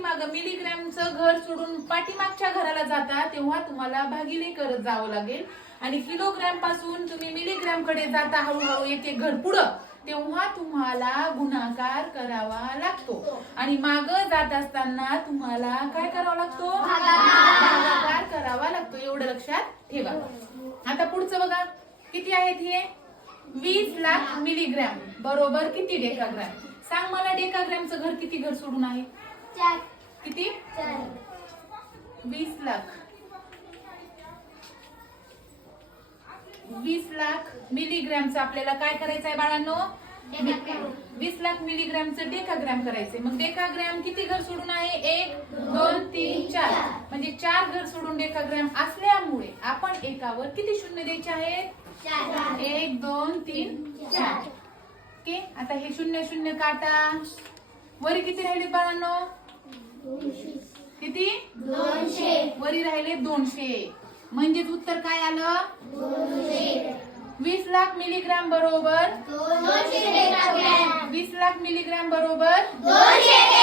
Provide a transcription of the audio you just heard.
पाठीमाग मिलीग्रॅमचं घर सोडून पाठीमागच्या घराला जाता तेव्हा तुम्हाला भागिले करत जावं लागेल आणि किलोग्रॅम पासून तुम्ही मिलीग्रॅम कडे जाता हळूहळू एक एक घर पुढं तेव्हा तुम्हाला गुणाकार करावा लागतो आणि माग जात असताना तुम्हाला काय करावा लागतो भागाकार करावा लागतो एवढं लक्षात ठेवा। आता पुढचं बघा किती आहेत हे 20 लाख मिलीग्रॅम बरोबर किती डेकाग्रॅम सांग मला डेकाग्रॅमचं घर किती घर सोडून आहे 4 किती 20 लाख 20 लाख मिलीग्रॅमचं आपल्याला काय करायचं आहे बाळांनो 20 लाख मिलीग्रॅमचं डेकाग्रॅम करायचंय मग डेकाग्रॅम किती घर सोडून आहे 1 2 3 4 म्हणजे 4 घर सोडून डेकाग्रॅम असल्यामुळे आपण एकावर किती शून्य द्यायचे आहेत 1 2 3 4 ओके। आता हे शून्य शून्य काटा वरी किती राहिले बाळांनो किती 200 वरी राहिले 200 म्हणजेच उत्तर काय आलं 20 लाख मिलीग्रॅम बरोबर 200 डेकाग्रॅम 20 लाख मिलीग्रॅम बरोबर 200